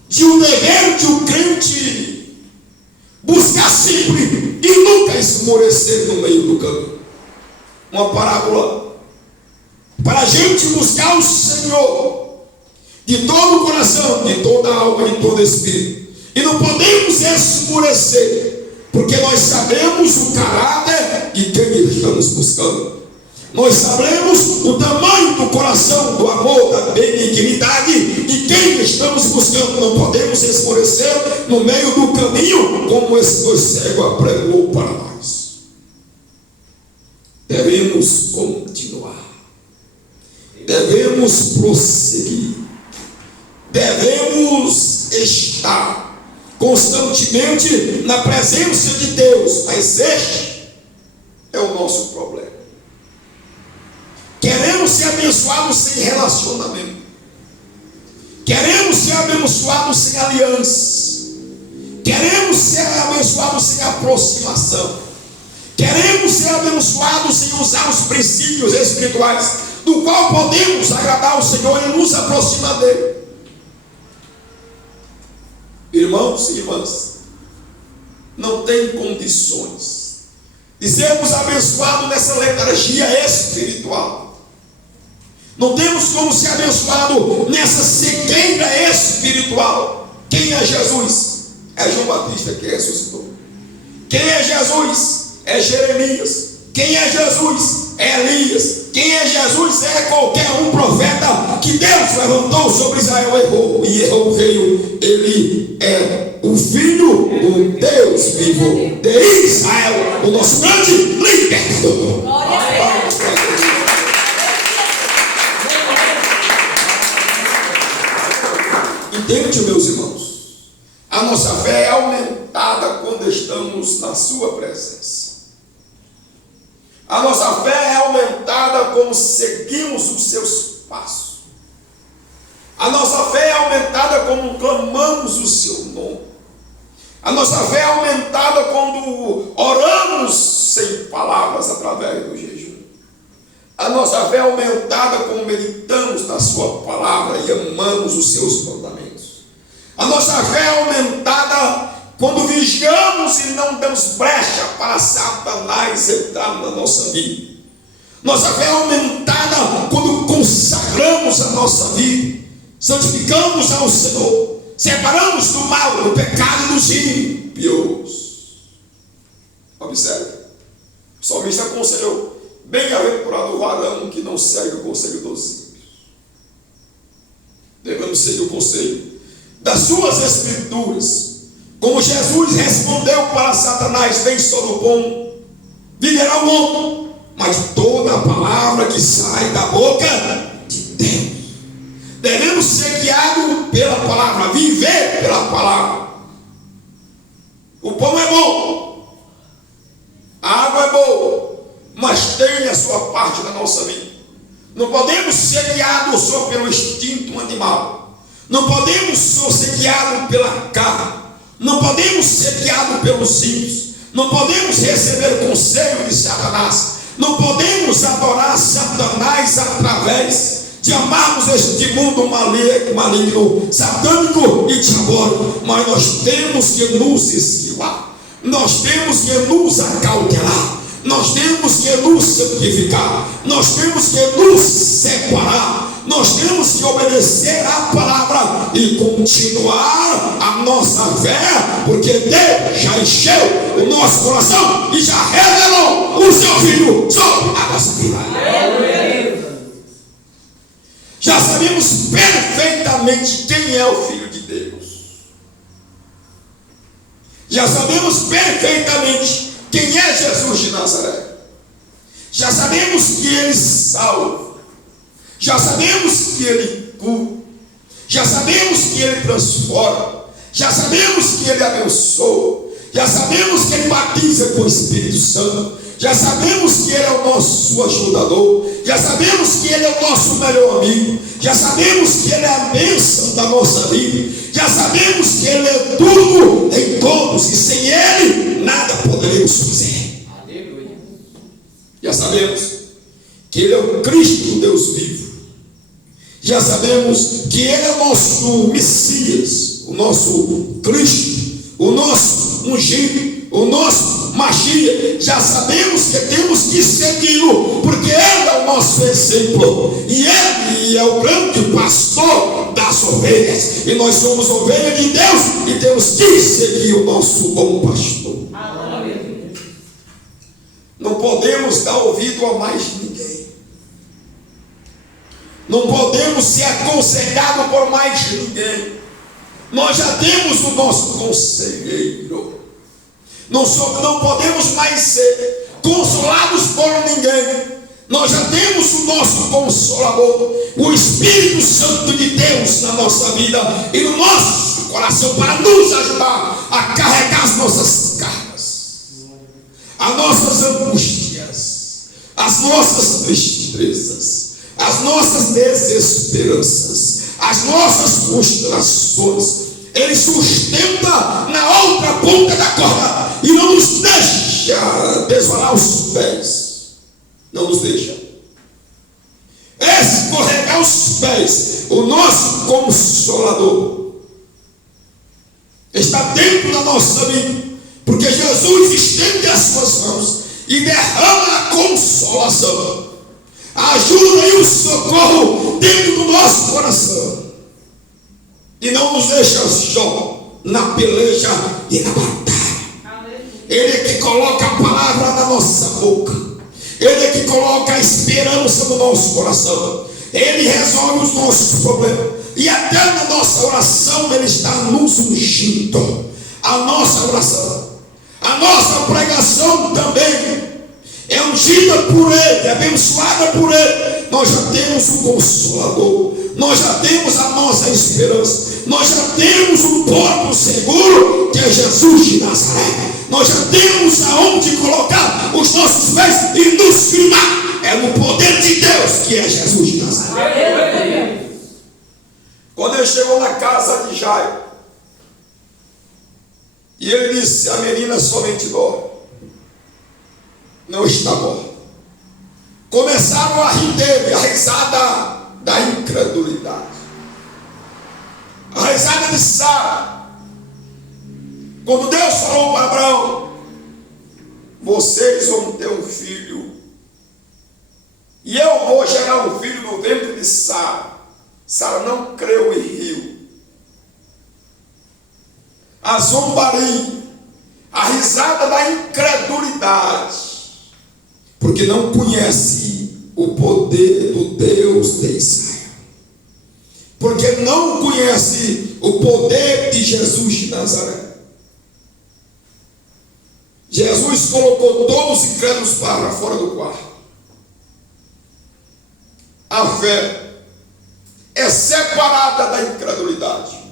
de um dever de um crente buscar sempre e nunca esmorecer no meio do caminho. Uma parábola para a gente buscar o Senhor de todo o coração, de toda a alma, de todo o espírito. E não podemos esmorecer, porque nós sabemos o caráter de quem estamos buscando. Nós sabemos o tamanho do coração, do amor, da benignidade de quem estamos buscando. Não podemos esmorecer no meio do caminho, como esse cego apregou para nós. Devemos continuar, devemos prosseguir, devemos estar constantemente na presença de Deus. Mas este é o nosso problema. Queremos ser abençoados sem relacionamento, queremos ser abençoados sem aliança, queremos ser abençoados sem aproximação, queremos ser abençoados sem usar os princípios espirituais, do qual podemos agradar ao Senhor e nos aproximar dele. Irmãos e irmãs, não tem condições de sermos abençoados nessa letargia espiritual. Não temos como ser abençoado nessa cegueira espiritual. Quem é Jesus? É João Batista que ressuscitou. Quem é Jesus? É Jeremias. Quem é Jesus? É Elias. Quem é Jesus? É qualquer um profeta que Deus levantou sobre Israel. Errou veio. Ele é o Filho do Deus vivo de Israel, o nosso grande libertador. Glória a Deus. Entende, meus irmãos? A nossa fé é aumentada quando estamos na sua presença. A nossa fé é aumentada quando seguimos os seus passos. A nossa fé é aumentada quando clamamos o seu nome. A nossa fé é aumentada quando oramos sem palavras através do jejum. A nossa fé é aumentada quando meditamos na sua palavra e amamos os seus mandamentos. A nossa fé é aumentada quando vigiamos oramos e não damos brecha para Satanás entrar na nossa vida. Nossa fé é aumentada quando consagramos a nossa vida, santificamos ao Senhor, separamos do mal, do pecado e dos ímpios. Observe, o salmista aconselhou: bem-aventurado o varão que não segue o conselho dos ímpios. Devemos seguir o conselho das suas escrituras. Como Jesus respondeu para Satanás: nem só do bom viverá o homem, mas de toda a palavra que sai da boca de Deus. Devemos ser guiados pela palavra, viver pela palavra. O pão é bom, a água é boa, mas tem a sua parte na nossa vida. Não podemos ser guiados só pelo instinto animal. Não podemos só ser guiados pela carne. Não podemos ser guiados pelos ímpios. Não podemos receber o conselho de Satanás. Não podemos adorar Satanás através de amarmos este mundo maligno, satânico e diabólico. Mas nós temos que nos esquivar. Nós temos que nos acautelar. Nós temos que nos santificar. Nós temos que nos separar. Nós temos que obedecer à palavra e continuar a nossa fé, porque Deus já encheu o nosso coração e já revelou o seu Filho sobre a nossa vida. Já sabemos perfeitamente quem é o Filho de Deus. Já sabemos perfeitamente quem é Jesus de Nazaré. Já sabemos que Ele salva. Já sabemos que Ele cura. Já sabemos que Ele transforma. Já sabemos que Ele abençoa. Já sabemos que Ele batiza com o Espírito Santo. Já sabemos que Ele é o nosso ajudador. Já sabemos que Ele é o nosso melhor amigo. Já sabemos que Ele é a bênção da nossa vida. Já sabemos que Ele é tudo em todos. E sem Ele nada poderemos fazer. Aleluia. Já sabemos que Ele é o Cristo, o Deus vivo. Já sabemos que Ele é o nosso Messias, o nosso Cristo, o nosso ungido, o nosso Machia. Já sabemos que temos que segui-lo, porque Ele é o nosso exemplo. E Ele é o grande pastor das ovelhas. E nós somos ovelhas de Deus e temos que seguir o nosso bom pastor. Não podemos dar ouvido a mais ninguém. Não podemos ser aconselhados por mais ninguém. Nós já temos o nosso conselheiro. Não podemos mais ser consolados por ninguém. Nós já temos o nosso Consolador, o Espírito Santo de Deus na nossa vida e no nosso coração, para nos ajudar a carregar as nossas cargas, as nossas angústias, as nossas tristezas, as nossas desesperanças, as nossas frustrações. Ele sustenta na outra ponta da corda e não nos deixa desvalar os pés. Não nos deixa escorregar os pés. O nosso Consolador está dentro da nossa vida, porque Jesus estende as suas mãos e derrama a consolação, a ajuda e o socorro dentro do nosso coração, e não nos deixa só na peleja e na batalha. Ele é que coloca a palavra na nossa boca. Ele é que coloca a esperança no nosso coração. Ele resolve os nossos problemas. E até na nossa oração Ele está nos ungindo. A nossa oração, a nossa pregação também é ungida por Ele, é abençoada por Ele. Nós já temos um Consolador. Nós já temos a nossa esperança. Nós já temos um porto seguro, que é Jesus de Nazaré. Nós já temos aonde colocar os nossos pés e nos firmar. É no poder de Deus, que é Jesus de Nazaré. Quando ele chegou na casa de Jairo, e ele disse: a menina somente dorme, não está morta. Começaram a rir dele, a risada da incredulidade, a risada de Sara. Quando Deus falou para Abraão: vocês vão ter um filho, e eu vou gerar um filho no ventre de Sara. Sara não creu e riu. A zombaria, a risada da incredulidade, porque não conhece o poder do Deus de Israel, porque não conhece o poder de Jesus de Nazaré. Jesus colocou todos os incrédulos para fora do quarto. A fé é separada da incredulidade.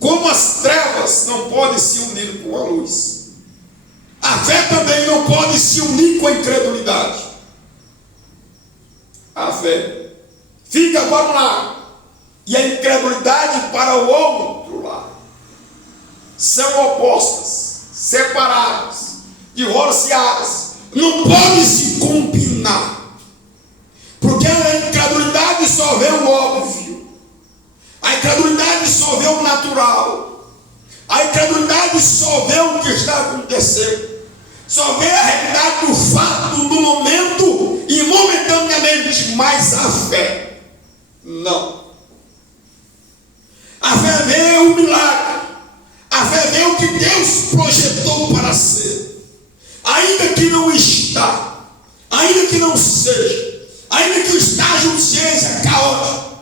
Como as trevas não podem se unir com a luz, a fé também não pode se unir com a incredulidade. A fé fica para um lado e a incredulidade para o outro lado. São opostas, separadas, divorciadas, não podem se combinar, porque a incredulidade só vê o óbvio, a incredulidade só vê o natural, a incredulidade só vê o que está acontecendo, só vê a realidade do fato do momento e momentaneamente, mas a fé não. A fé vê o milagre, a fé vê o que Deus projetou para ser, ainda que não está, ainda que não seja, ainda que o estágio seja caótico,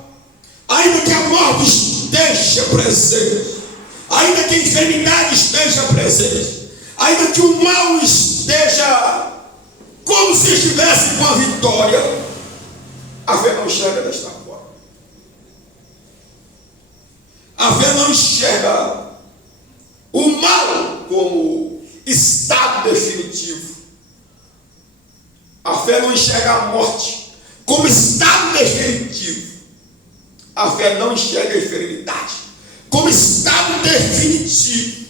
ainda que a morte esteja presente, ainda que a enfermidade esteja presente, ainda que o mal esteja como se estivesse com a vitória, a fé não enxerga desta forma. A fé não enxerga o mal como estado definitivo. A fé não enxerga a morte como estado definitivo. A fé não enxerga a enfermidade como estado definitivo.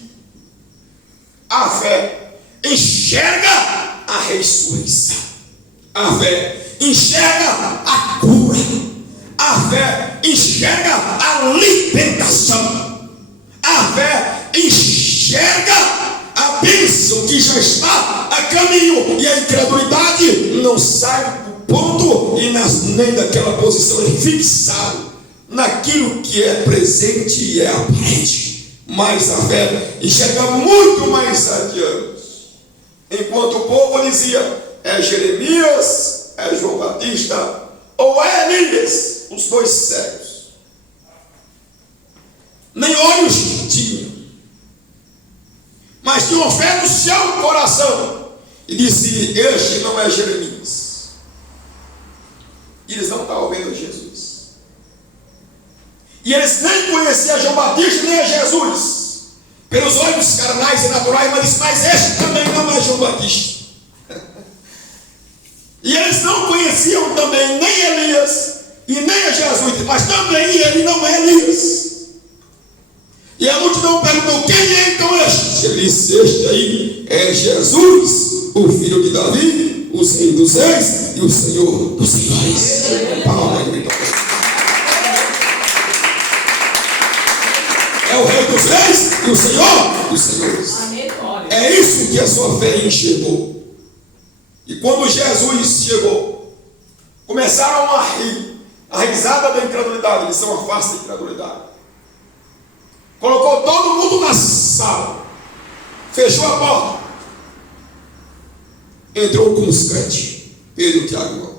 A fé enxerga a ressurreição. A fé enxerga a cura. A fé enxerga a libertação. A fé enxerga a bênção que já está a caminho. E a incredulidade não sai do ponto e nem daquela posição. É fixado naquilo que é presente e é aparente. Mas a fé enxerga muito mais adiante. Enquanto o povo dizia: é Jeremias, é João Batista ou é Elias, os dois cegos, nem olhos tinham, mas tinham fé no seu coração, e disse: este não é Jeremias. E eles não estavam vendo Jesus, e eles nem conheciam João Batista nem a Jesus pelos olhos carnais e naturais, mas disse: mas este também não é João Batista. E eles não conheciam também nem Elias e nem a Jesus, mas também ele não é Elias. E a multidão perguntou: quem é então este? Ele disse: este aí é Jesus, o filho de Davi, o Rei dos Reis e o Senhor dos Senhores. Palma de vitória. É o Rei dos Reis e o Senhor dos Senhores. É isso que a sua fé enxergou. E quando Jesus chegou, começaram a rir. A risada da incredulidade, eles são a face da incredulidade. Colocou todo mundo na sala, fechou a porta, entrou com os crentes, Pedro, Tiago e João.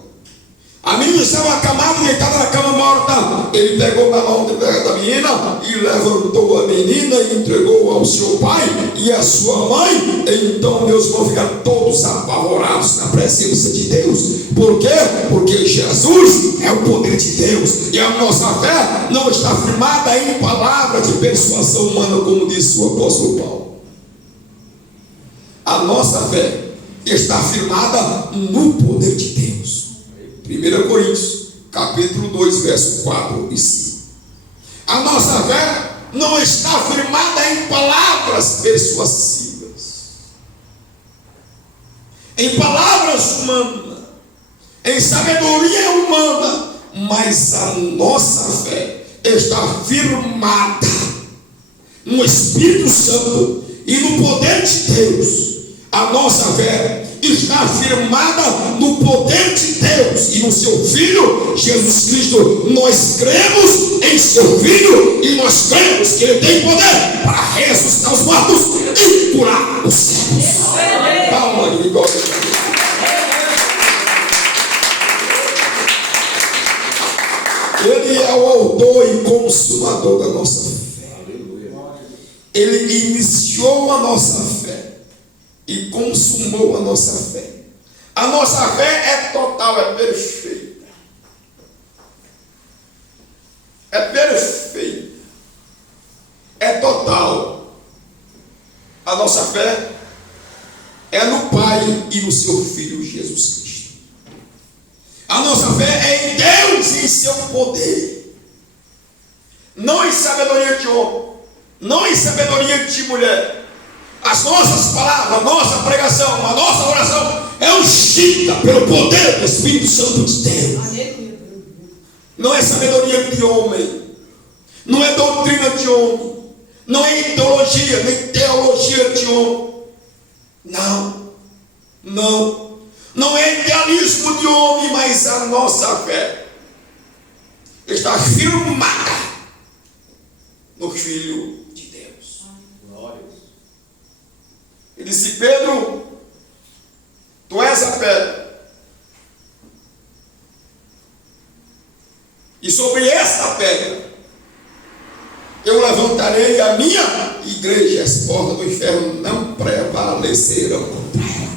A menina estava acamada, deitada na cama morta. Ele pegou na mão da menina e levantou a menina e entregou ao seu pai e à sua mãe. Então meus irmãos ficaram todos apavorados na presença de Deus. Por quê? Porque Jesus é o poder de Deus, e a nossa fé não está firmada em palavras de persuasão humana, como disse o apóstolo Paulo. A nossa fé está firmada no poder de Deus. 1 Coríntios, capítulo 2, verso 4 e 5. A nossa fé não está firmada em palavras persuasivas, em palavras humanas, em sabedoria humana, mas a nossa fé está firmada no Espírito Santo e no poder de Deus. A nossa fé está firmada no poder de Deus e no seu Filho, Jesus Cristo. Nós cremos em seu Filho e nós cremos que Ele tem poder para ressuscitar os mortos e curar os cegos. Palma de glória. Ele é o autor e consumador da nossa fé. Ele iniciou a nossa fé e consumou a nossa fé. A nossa fé é total, é perfeita. É perfeita. É total. A nossa fé é no Pai e no seu Filho Jesus Cristo. A nossa fé é em Deus e em seu poder. Não em sabedoria de homem, não em sabedoria de mulher. As nossas palavras, a nossa pregação, a nossa oração é ungida pelo poder do Espírito Santo de Deus. Não é sabedoria de homem, não é doutrina de homem, não é ideologia, nem teologia de homem. Não é idealismo de homem, mas a nossa fé está firmada no Filho de Deus. Ele disse: Pedro, tu és a pedra, e sobre esta pedra eu levantarei a minha igreja, as portas do inferno não prevalecerão contra ela.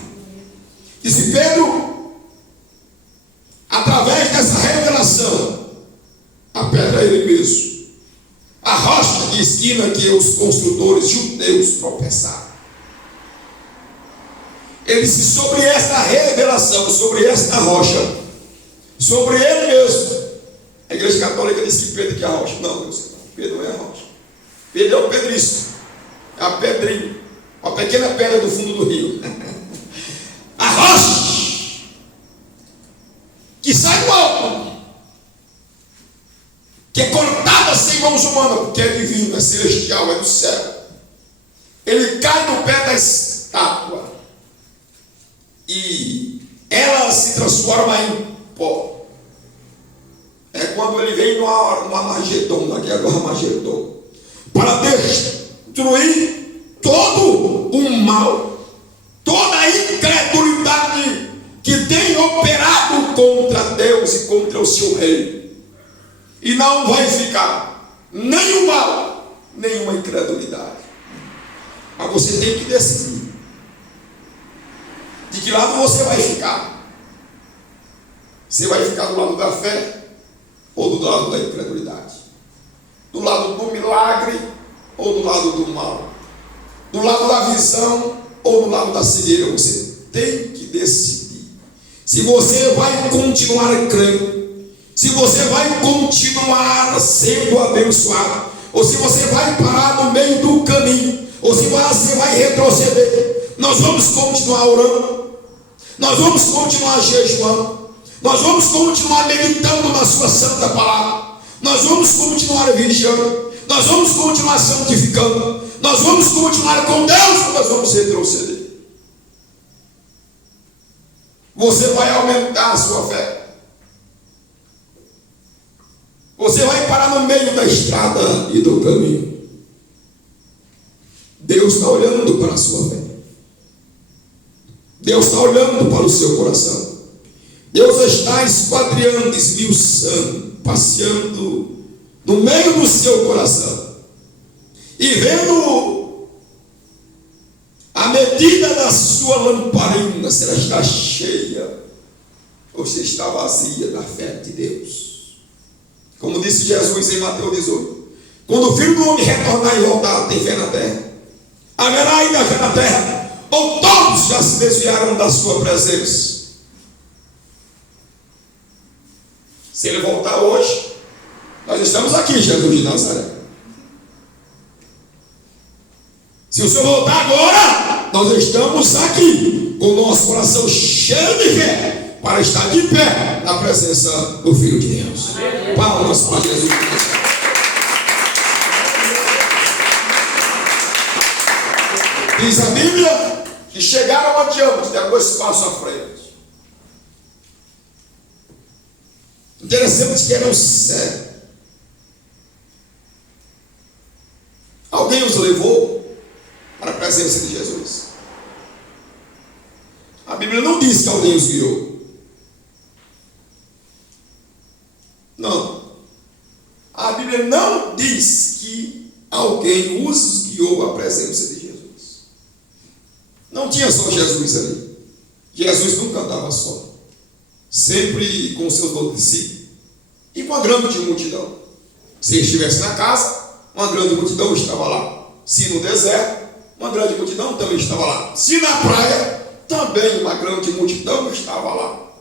Disse Pedro, através dessa revelação, a pedra é ele mesmo, a rocha de esquina que os construtores judeus tropeçaram. Ele disse: sobre esta revelação, sobre esta rocha, sobre ele mesmo. A igreja católica diz que Pedro que é a rocha. Não, Deus, Pedro não é a rocha. Pedro é o pedriço, é a pedrinha, uma pequena pedra do fundo do rio. A rocha que sai do alto, que é cortada sem mãos humanas, porque é divino, é celestial, é do céu. Ele cai no pé da estátua e ela se transforma em pó. É quando ele vem no Armagedon, na guerra do Armagedon, para destruir todo o mal, toda a incredulidade que tem operado contra Deus e contra o seu reino. E não vai ficar nem o mal, nem uma incredulidade. Mas você tem que decidir de que lado você vai ficar. Você vai ficar do lado da fé ou do lado da incredulidade? Do lado do milagre ou do lado do mal? Do lado da visão ou do lado da cegueira? Você tem que decidir se você vai continuar crendo, se você vai continuar sendo abençoado, ou se você vai parar no meio do caminho, ou se você vai retroceder. Nós vamos continuar orando, nós vamos continuar jejuando, nós vamos continuar meditando na sua santa palavra, nós vamos continuar vigiando, nós vamos continuar santificando, nós vamos continuar com Deus, ou nós vamos retroceder? Você vai aumentar a sua fé, você vai parar no meio da estrada e do caminho. Deus está olhando para a sua fé, Deus está olhando para o seu coração. Deus está esquadriando, esmiuçando, passeando no meio do seu coração e vendo a medida da sua lamparina, se ela está cheia ou se está vazia da fé de Deus. Como disse Jesus em Mateus 18: quando o Filho do Homem retornar e voltar, tem fé na terra? Haverá ainda fé na terra? Ou todos já se desviaram da sua presença? Se ele voltar hoje, nós estamos aqui, Jesus de Nazaré. Se o Senhor voltar agora, nós estamos aqui, com o nosso coração cheio de fé, para estar de pé na presença do Filho de Deus. Palmas para Jesus. Diz a Bíblia que chegaram adiante, deram 2 passos à frente. Interessante que eram cegos. Alguém os levou para a presença de Jesus. A Bíblia não diz que alguém os guiou. Não. A Bíblia não diz que alguém os guiou à presença de Jesus. Não tinha só Jesus ali. Jesus nunca andava só. Sempre com seus 12 discípulos. E com a grande multidão. Se ele estivesse na casa, uma grande multidão estava lá. Se no deserto, uma grande multidão também estava lá. Se na praia, também uma grande multidão estava lá.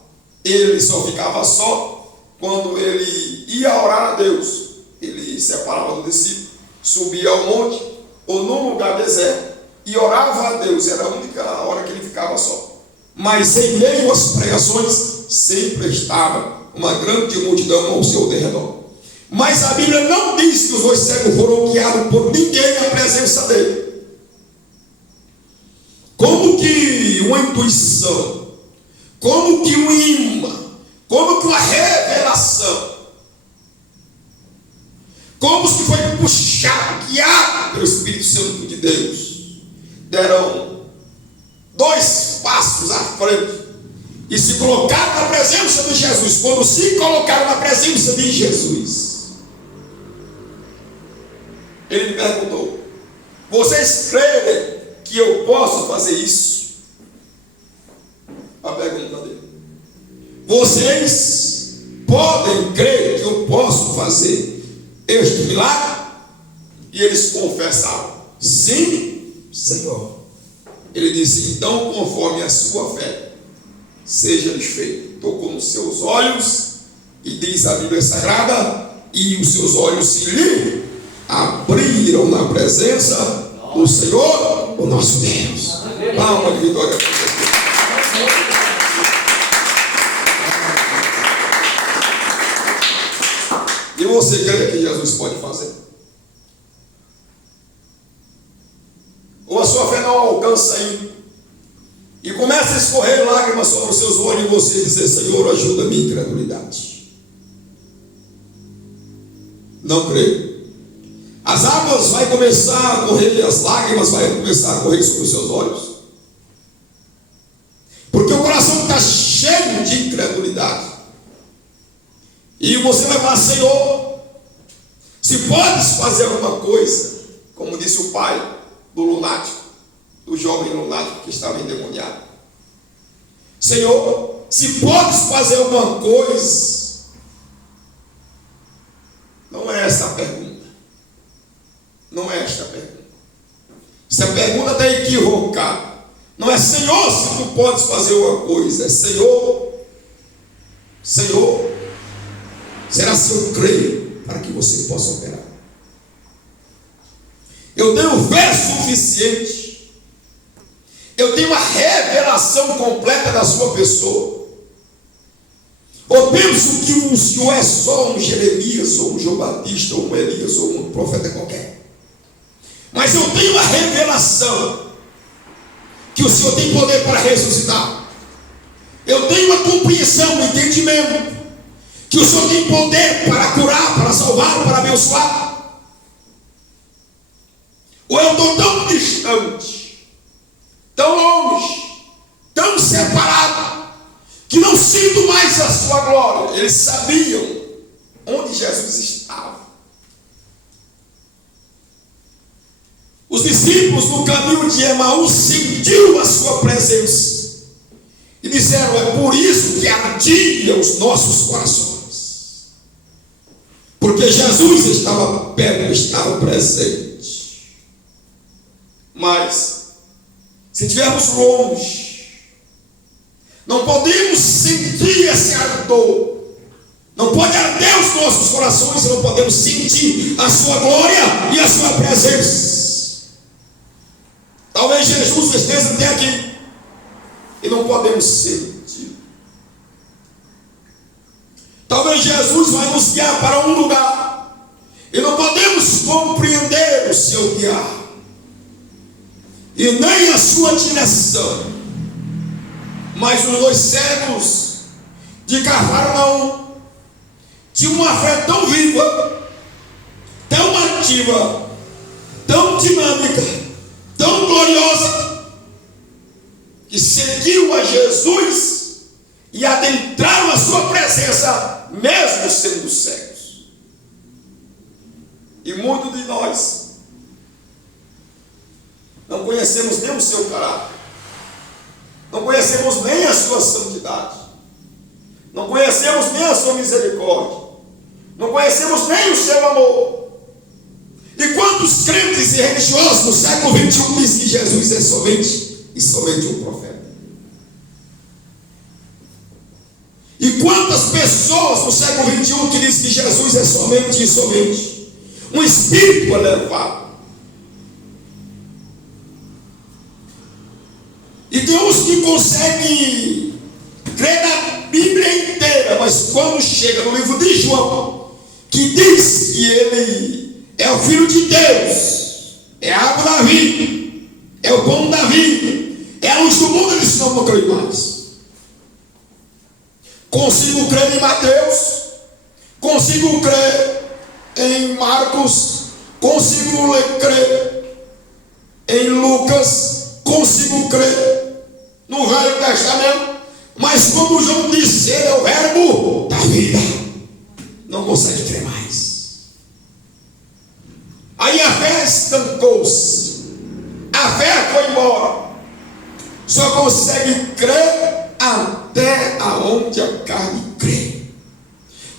Ele só ficava só quando ele ia orar a Deus. Ele separava do discípulo, subia ao monte ou num lugar deserto e orava a Deus. Era a única hora que ele ficava só. Mas em meio às pregações, sempre estava uma grande multidão ao seu derredor. Mas a Bíblia não diz que os 2 cegos foram guiados por ninguém na presença dele. Como que uma intuição, como que um imã, como que uma revelação, como se foi puxado, guiado pelo Espírito Santo de Deus, deram 2 passos à frente e se colocaram na presença de Jesus. Quando se colocaram na presença de Jesus, ele me perguntou: vocês creem que eu posso fazer isso? A pergunta dele. Vocês podem crer que eu posso fazer este milagre? E eles confessaram: sim, Senhor. Ele disse: então, conforme a sua fé, seja-lhes feito. Tocou nos seus olhos, e diz a Bíblia Sagrada, e os seus olhos se lhe abriram na presença do Senhor, o nosso Deus. Palma de vitória para Deus. E você crê que Jesus pode fazer? Ou a sua fé não alcança ainda? E começa a escorrer lágrimas sobre os seus olhos e você dizer: Senhor, ajuda a minha incredulidade. Não creio. As águas vai começar a correr, as lágrimas vai começar a correr sobre os seus olhos. Porque o coração está cheio de incredulidade. E você vai falar: Senhor, se podes fazer alguma coisa, como disse o pai do lunático, do jovem lunático que estava endemoniado. Senhor, se podes fazer alguma coisa. Não é esta a pergunta. Não é esta a pergunta. Essa pergunta está equivocada. Não é: Senhor, se tu podes fazer alguma coisa. É: Senhor, Senhor, será se eu creio para que você possa operar? Eu tenho fé suficiente. Eu tenho uma revelação completa da sua pessoa. Ou penso que o Senhor é só um Jeremias, ou um João Batista, ou um Elias, ou um profeta qualquer. Mas eu tenho uma revelação que o Senhor tem poder para ressuscitar. Eu tenho uma compreensão, um entendimento que o Senhor tem poder para curar, para salvar, para abençoar. Ou eu estou tão distante, tão longe, tão separado, que não sinto mais a sua glória. Eles sabiam onde Jesus estava. Os discípulos no caminho de Emaús sentiram a sua presença e disseram: é por isso que ardia os nossos corações, porque Jesus estava perto, estava presente. Mas se estivermos longe, não podemos sentir esse ardor. Não pode arder os nossos corações se não podemos sentir a sua glória e a sua presença. Talvez Jesus esteja até aqui e não podemos sentir. Talvez Jesus vai nos guiar para um lugar e não podemos compreender o seu guiar. e nem a sua direção. Mas os dois cegos de Cafarnaum tinham uma fé tão viva, tão ativa, tão dinâmica, tão gloriosa, que seguiu a Jesus e adentraram a sua presença, mesmo sendo cegos. E muitos de nós não conhecemos nem o seu caráter, não conhecemos nem a sua santidade, não conhecemos nem a sua misericórdia, não conhecemos nem o seu amor. E quantos crentes e religiosos no século XXI dizem que Jesus é somente e somente um profeta? E quantas pessoas no século XXI que dizem que Jesus é somente e somente um espírito elevado? E tem uns que conseguem crer na Bíblia inteira, mas quando chega no livro de João, que diz que ele é o Filho de Deus, é a água da vida, é o pão da vida, é a luz do mundo, eles não creem mais. Consigo crer em Mateus, consigo crer em Marcos, consigo crer em Lucas, consigo crer no Velho Testamento, mas como João disse, ele é o verbo da vida, não consegue crer mais. Aí a fé estancou-se, a fé foi embora, só consegue crer até aonde a carne crê,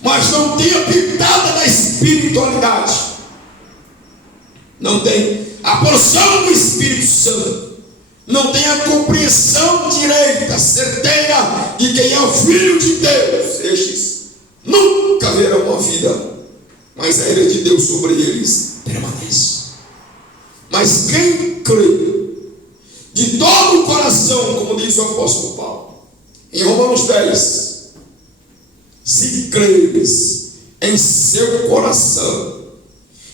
mas não tem a pitada da espiritualidade, não tem a porção do Espírito Santo, não tem a compreensão direita, certeira de quem é o Filho de Deus. Estes nunca verão uma vida, mas a ira de Deus sobre eles permanece. Mas quem crê de todo o coração, como diz o apóstolo Paulo em Romanos 10, se creres em seu coração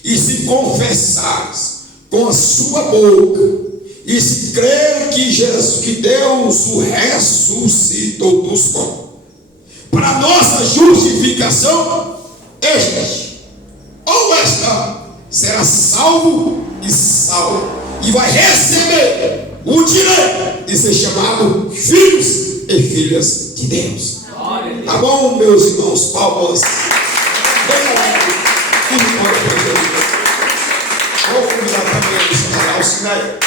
e se confessares com a sua boca e se crer que Jesus, que Deus o ressuscitou dos mortos para nossa justificação, esta será salvo e vai receber o direito de ser chamado filhos e filhas de Deus. Tá bom, meus irmãos? Palmas bem alegre e glória a Deus. Vou convidar também a missionária Alcineia.